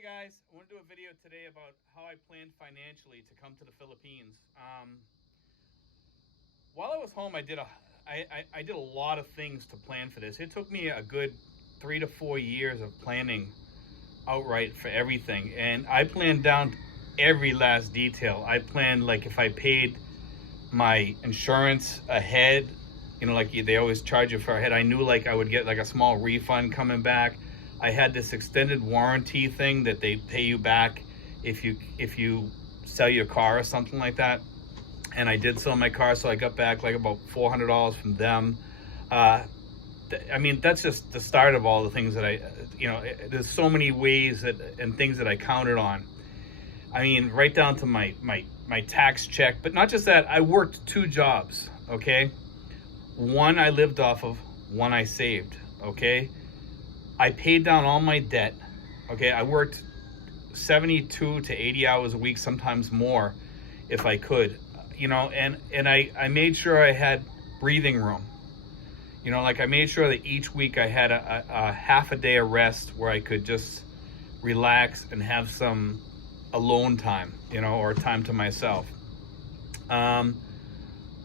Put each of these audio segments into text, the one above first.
Hey guys, I want to do a video today about how I planned financially to come to the Philippines. While I was home, I did a lot of things to plan for this. It took me a good 3 to 4 years of planning outright for everything, and I planned down every last detail. I planned like if I paid my insurance ahead, like they always charge you for ahead. I knew like I would get like a small refund coming back. I had this extended warranty thing that they pay you back if you sell your car or something like that. And I did sell my car, so I got back like about $400 from them. That's just the start of all the things that there's so many ways and things that I counted on. Right down to my tax check, but not just that. I worked 2 jobs, okay? One I lived off of, one I saved, okay? I paid down all my debt, okay? I worked 72 to 80 hours a week, sometimes more if I could, and I made sure I had breathing room. I made sure that each week I had a half a day of rest where I could just relax and have some alone time, or time to myself. I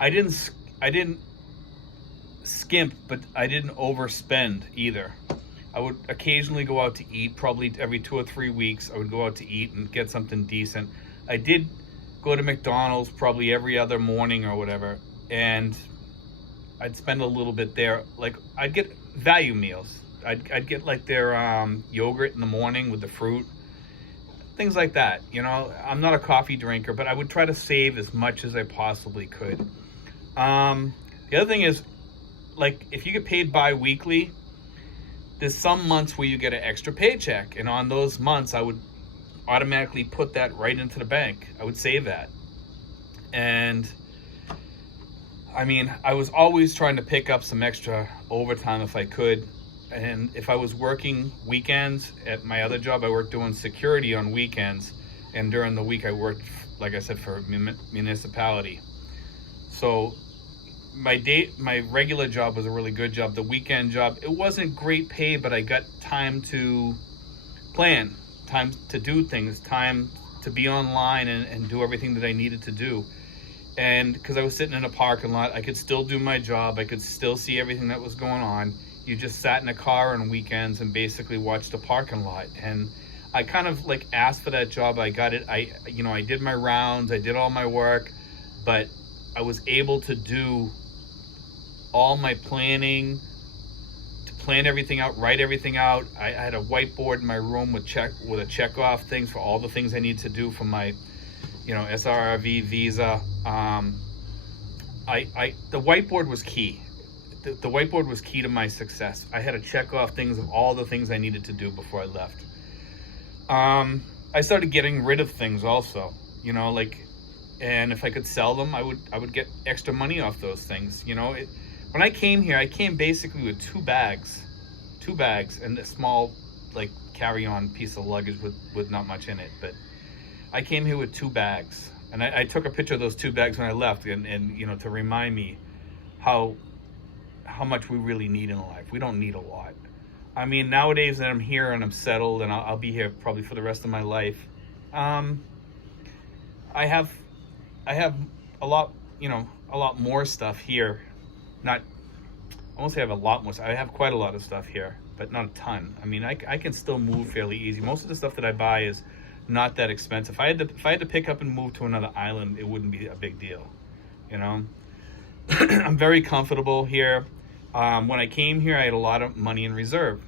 didn't skimp, but I didn't overspend either. I would occasionally go out to eat, probably every 2 or 3 weeks. I would go out to eat and get something decent. I did go to McDonald's probably every other morning or whatever, and I'd spend a little bit there. Like I'd get value meals. I'd get like their yogurt in the morning with the fruit, things like that. I'm not a coffee drinker, but I would try to save as much as I possibly could. The other thing is, like, if you get paid bi-weekly, there's some months where you get an extra paycheck, and on those months I would automatically put that right into the bank. I would save that. And I was always trying to pick up some extra overtime if I could. And if I was working weekends at my other job, I worked doing security on weekends, and during the week I worked, like I said, for a municipality. So my regular job was a really good job. The weekend job, it wasn't great pay, but I got time to plan, time to do things, time to be online and do everything that I needed to do. And because I was sitting in a parking lot, I could still do my job. I could still see everything that was going on. You just sat in a car on weekends and basically watched a parking lot. And I kind of like asked for that job. I got it. I did my rounds. I did all my work, but I was able to do all my planning, to plan everything out, write everything out. I had a whiteboard in my room with a check off things for all the things I need to do for my, SRRV visa. The whiteboard was key. The whiteboard was key to my success. I had to check off things of all the things I needed to do before I left. I started getting rid of things also, and if I could sell them, I would get extra money off those things. When I came here, I came basically with 2 bags and a small like carry-on piece of luggage with not much in it. But I came here with 2 bags, and I took a picture of those 2 bags when I left, and to remind me how much we really need in life. We don't need a lot. Nowadays that I'm here and I'm settled, and I'll be here probably for the rest of my life. I have a lot more stuff here. I won't say I have a lot more. I have quite a lot of stuff here, but not a ton. I can still move fairly easy. Most of the stuff that I buy is not that expensive. If I had to pick up and move to another island, it wouldn't be a big deal. I'm very comfortable here. When I came here, I had a lot of money in reserve,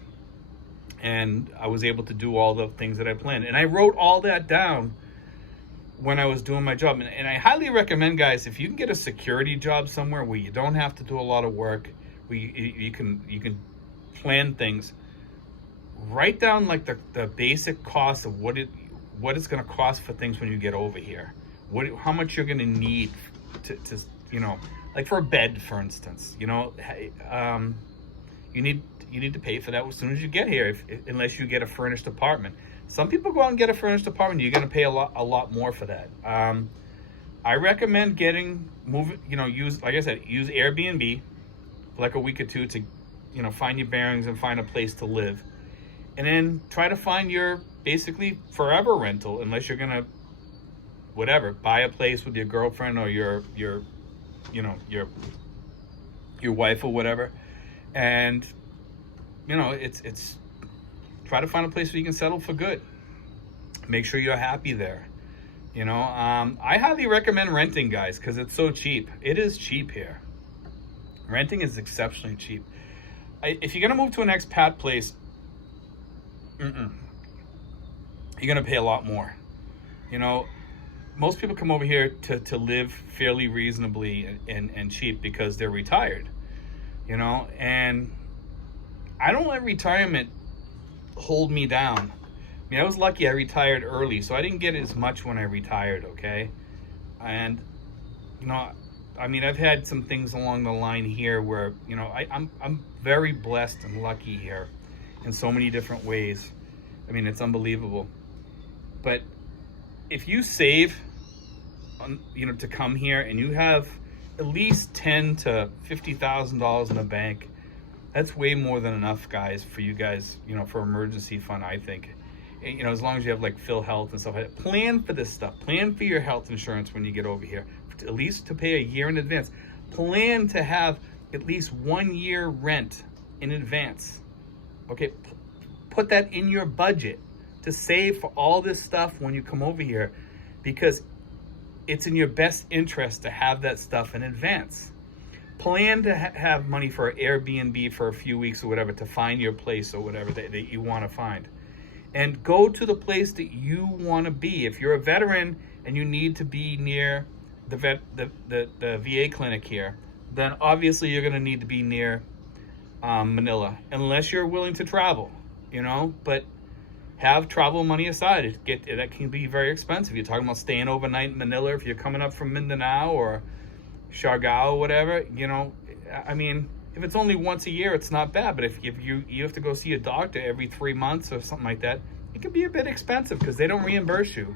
and I was able to do all the things that I planned. And I wrote all that down when I was doing my job. And I highly recommend, guys, if you can get a security job somewhere where you don't have to do a lot of work, where you can plan things, write down like the basic cost of what it's going to cost for things when you get over here, how much you're going to need to like for a bed, for instance. You need to pay for that as soon as you get here, unless you get a furnished apartment. Some people go out and get a furnished apartment. You're going to pay a lot more for that. I recommend use Airbnb for like a week or two to, find your bearings and find a place to live. and then try to find your basically forever rental, unless you're gonna whatever, buy a place with your girlfriend or your you know, your wife or whatever. And you know, it's try to find a place where you can settle for good. Make sure you're happy there. You know, I highly recommend renting, guys, because it's so cheap. It is cheap here. Renting is exceptionally cheap. If you're gonna move to an expat place, you're gonna pay a lot more. You know, most people come over here to live fairly reasonably and cheap because they're retired. You know, and I don't let retirement hold me down. I mean, I was lucky I retired early, so I didn't get as much when I retired, okay? And, you know, I mean, I've had some things along the line here where, you know, I'm very blessed and lucky here in so many different ways. I mean, it's unbelievable. But if you save, you know, to come here and you have at least $10,000 to $50,000 in the bank, that's way more than enough, guys, for you guys, you know, for emergency fund, I think. You know, as long as you have like PhilHealth and stuff like that. Plan for this stuff. Plan for your health insurance when you get over here, at least to pay a year in advance. Plan to have at least 1 year rent in advance. Okay, put that in your budget to save for all this stuff when you come over here, because it's in your best interest to have that stuff in advance. Plan to have money for Airbnb for a few weeks or whatever, to find your place or whatever that you want to find. And go to the place that you want to be. If you're a veteran and you need to be near the VA clinic here, then obviously you're going to need to be near Manila, unless you're willing to travel, you know. But have travel money aside. That can be very expensive. You're talking about staying overnight in Manila. If you're coming up from Mindanao or Siargao or whatever, you know, I mean, if it's only once a year, it's not bad. But if you have to go see a doctor every 3 months or something like that, it can be a bit expensive because they don't reimburse you.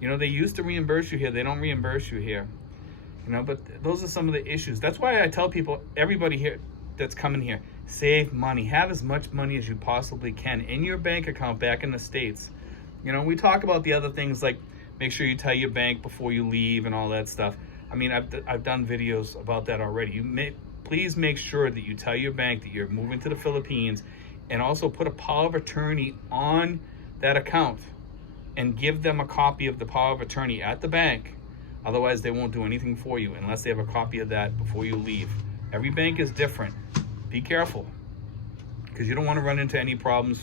You know, they used to reimburse you here. They don't reimburse you here. You know, but those are some of the issues. That's why I tell people, everybody here that's coming here, save money. Have as much money as you possibly can in your bank account back in the States. You know, we talk about the other things like make sure you tell your bank before you leave and all that stuff. I mean, I've done videos about that already. Please make sure that you tell your bank that you're moving to the Philippines, and also put a power of attorney on that account and give them a copy of the power of attorney at the bank. Otherwise, they won't do anything for you unless they have a copy of that before you leave. Every bank is different. Be careful, because you don't want to run into any problems,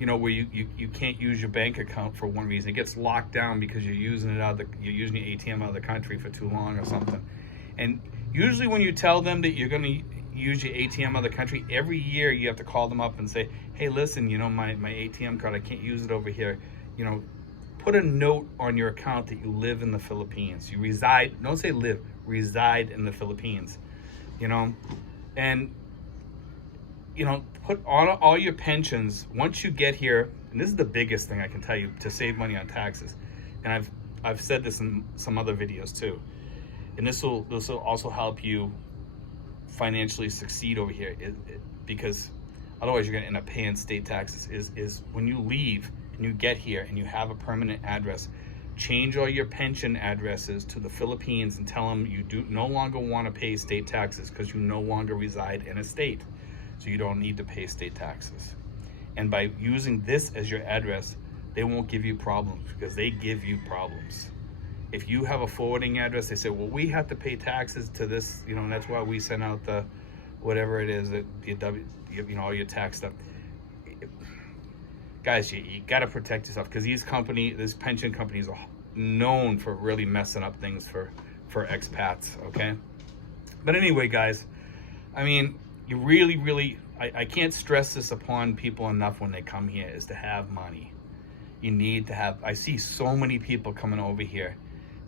you know, where you can't use your bank account for one reason. It gets locked down because you're using your ATM out of the country for too long or something. And usually when you tell them that you're going to use your ATM out of the country, every year you have to call them up and say, hey, listen, you know, my ATM card, I can't use it over here. You know, put a note on your account that you live in the Philippines. You reside, don't say live, reside in the Philippines, you know. And, you know, put all your pensions, once you get here, and this is the biggest thing I can tell you to save money on taxes. And I've said this in some other videos too. And this will also help you financially succeed over here, because otherwise you're going to end up paying state taxes. Is when you leave and you get here and you have a permanent address, change all your pension addresses to the Philippines and tell them you no longer want to pay state taxes because you no longer reside in a state, so you don't need to pay state taxes. And by using this as your address, they won't give you problems, because they give you problems. If you have a forwarding address, they say, well, we have to pay taxes to this, you know, and that's why we send out the, whatever it is, that you know, all your tax stuff. Guys, you got to protect yourself, because these pension companies are known for really messing up things for expats, okay? But anyway, guys, I mean, you really, I can't stress this upon people enough when they come here, is to have money. You need to have, I see so many people coming over here,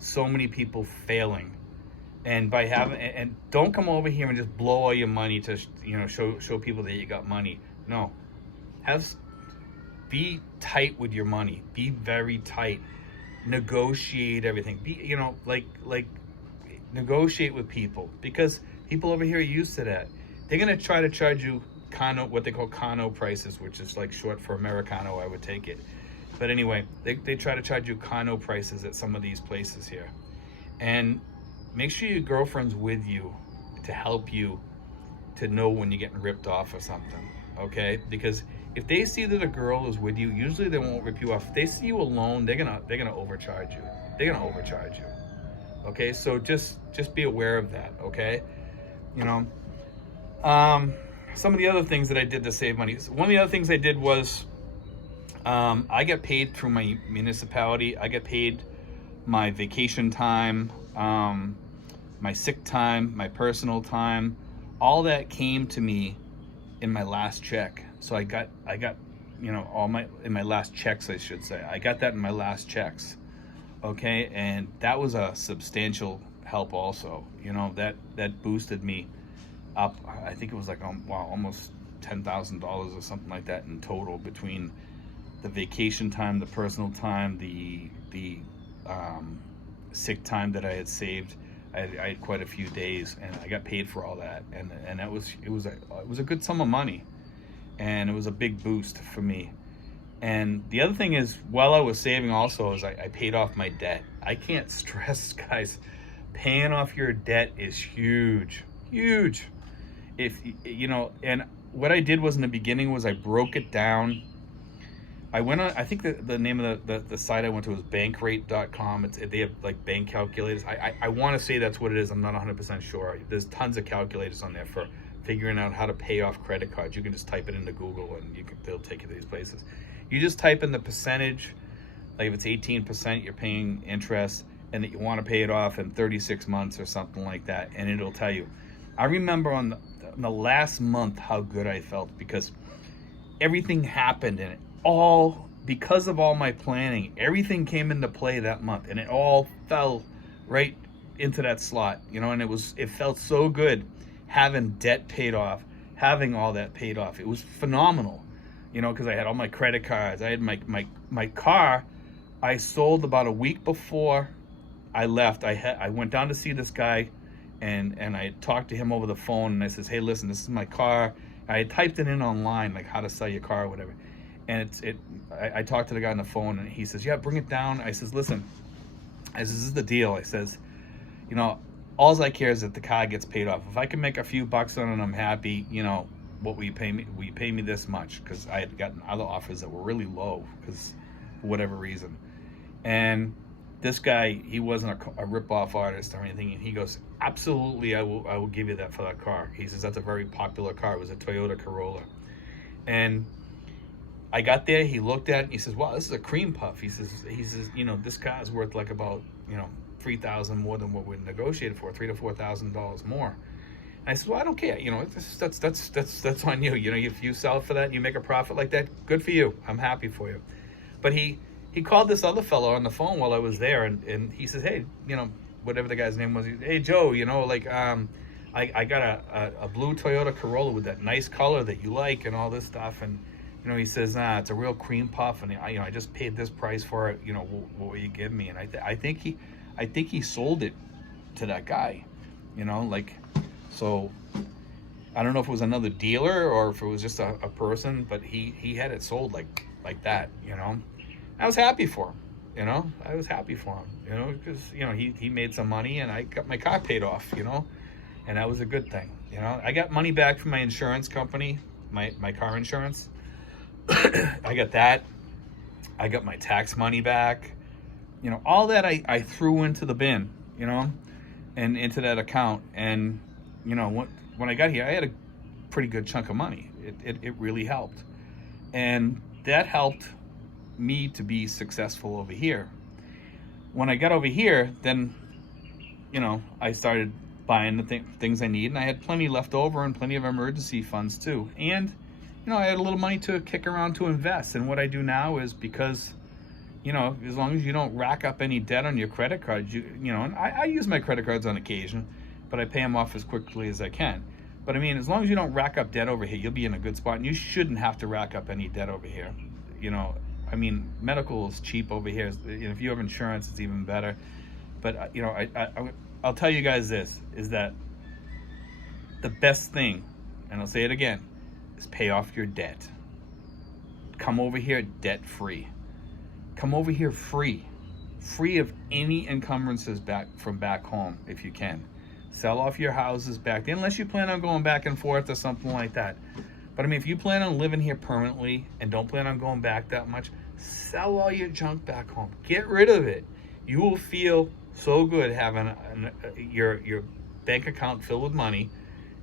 so many people failing, and by having, and don't come over here and just blow all your money to, you know, show people that you got money. No, be tight with your money. Be very tight. Negotiate everything. Be, you know, like negotiate with people, because people over here are used to that. They're gonna try to charge you what they call Kano prices, which is like short for Americano. I would take it. But anyway, they try to charge you Kano prices at some of these places here. And make sure your girlfriend's with you to help you to know when you're getting ripped off or something, okay? Because if they see that a girl is with you, usually they won't rip you off. If they see you alone, they're gonna overcharge you. They're gonna overcharge you. Okay, so just be aware of that, okay? You know, some of the other things that I did to save money. One of the other things I did was I get paid through my municipality. I get paid my vacation time, my sick time, my personal time. All that came to me in my last check. So I got, you know, in my last checks, I should say. I got that in my last checks. Okay, and that was a substantial help also. You know, that boosted me up. I think it was like almost $10,000 or something like that in total, between the vacation time, the personal time, the sick time that I had saved. I had quite a few days, and I got paid for all that, and it was a good sum of money, and it was a big boost for me. And the other thing is, while I was saving also, is I paid off my debt. I can't stress, guys, paying off your debt is huge. If you know, and what I did was, in the beginning, was I broke it down. I went on, I think the name of the site I went to was bankrate.com. They have like bank calculators. I want to say that's what it is. I'm not 100% sure. There's tons of calculators on there for figuring out how to pay off credit cards. You can just type it into Google and they'll take you to these places. You just type in the percentage, like if it's 18%, you're paying interest, and that you want to pay it off in 36 months or something like that, and it'll tell you. I remember on the last month how good I felt, because everything happened, and because of all my planning, everything came into play that month, and it all fell right into that slot, you know. And it felt so good having debt paid off, having all that paid off. It was phenomenal, you know, because I had all my credit cards. I had my car. I sold about a week before I left. I went down to see this guy, and I talked to him over the phone, and I says, hey, listen, this is my car. I had typed it in online, like how to sell your car or whatever. And I talked to the guy on the phone, and he says, yeah, bring it down. I says, listen, this is the deal. I says, you know, all I care is that the car gets paid off. If I can make a few bucks on it, I'm happy. You know, what will you pay me? Will you pay me this much? Because I had gotten other offers that were really low, because for whatever reason. And this guy, he wasn't a rip-off artist or anything, and he goes, absolutely, I will give you that for that car. He says, that's a very popular car. It was a Toyota Corolla. And I got there, he looked at it, and he says, wow, this is a cream puff. He says, you know, this car is worth like about, you know, $3,000 more than what we negotiated for, $3,000 to $4,000 more. And I said, well, I don't care, you know, that's on you. You know, if you sell for that and you make a profit like that, good for you. I'm happy for you. But he called this other fellow on the phone while I was there, and he says, hey, you know, whatever the guy's name was, hey, Joe, you know, like, I got a blue Toyota Corolla with that nice color that you like and all this stuff. And, you know, he says, it's a real cream puff, and I just paid this price for it. You know, what will you give me? And I think he sold it to that guy. You know, like, so I don't know if it was another dealer or if it was just a person, but he had it sold like that. You know, I was happy for him. You know, I was happy for him. You know, because you know he made some money, and I got my car paid off. You know, and that was a good thing. You know, I got money back from my insurance company, my car insurance. I got that. I got my tax money back. You know, all that I threw into the bin, you know, and into that account. And, you know, when I got here, I had a pretty good chunk of money. It really helped. And that helped me to be successful over here. When I got over here, then, you know, I started buying the things I need, and I had plenty left over and plenty of emergency funds too. And you know, I had a little money to kick around to invest. And what I do now is, because, you know, as long as you don't rack up any debt on your credit cards, you know, and I use my credit cards on occasion, but I pay them off as quickly as I can. But I mean, as long as you don't rack up debt over here, you'll be in a good spot, and you shouldn't have to rack up any debt over here. You know, I mean, medical is cheap over here. If you have insurance, it's even better. But, you know, I'll tell you guys this, is that the best thing, and I'll say it again, is pay off your debt. Come over here debt free. Come over here free of any encumbrances from back home if you can. Sell off your houses back there, unless you plan on going back and forth or something like that. But I mean, if you plan on living here permanently and don't plan on going back that much, sell all your junk back home. Get rid of it. You will feel so good having your bank account filled with money,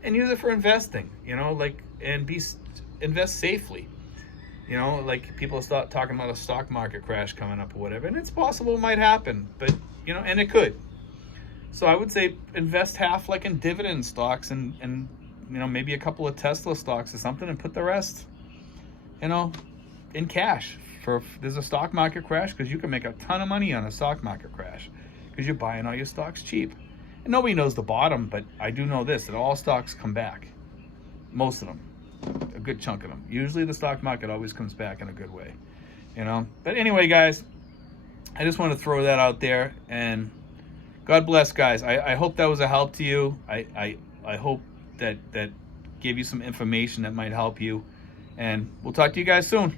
and use it for investing. You know, like, and invest safely. You know, like people start talking about a stock market crash coming up or whatever, and it's possible it might happen, but you know, and it could. So I would say invest half like in dividend stocks and you know, maybe a couple of Tesla stocks or something, and put the rest, you know, in cash for if there's a stock market crash, because you can make a ton of money on a stock market crash because you're buying all your stocks cheap. And nobody knows the bottom, but I do know this, that all stocks come back. Most of them. A good chunk of them. Usually the stock market always comes back in a good way, you know. But anyway, guys, I just want to throw that out there, and God bless, guys. I hope that was a help to you. I hope that gave you some information that might help you, and we'll talk to you guys soon.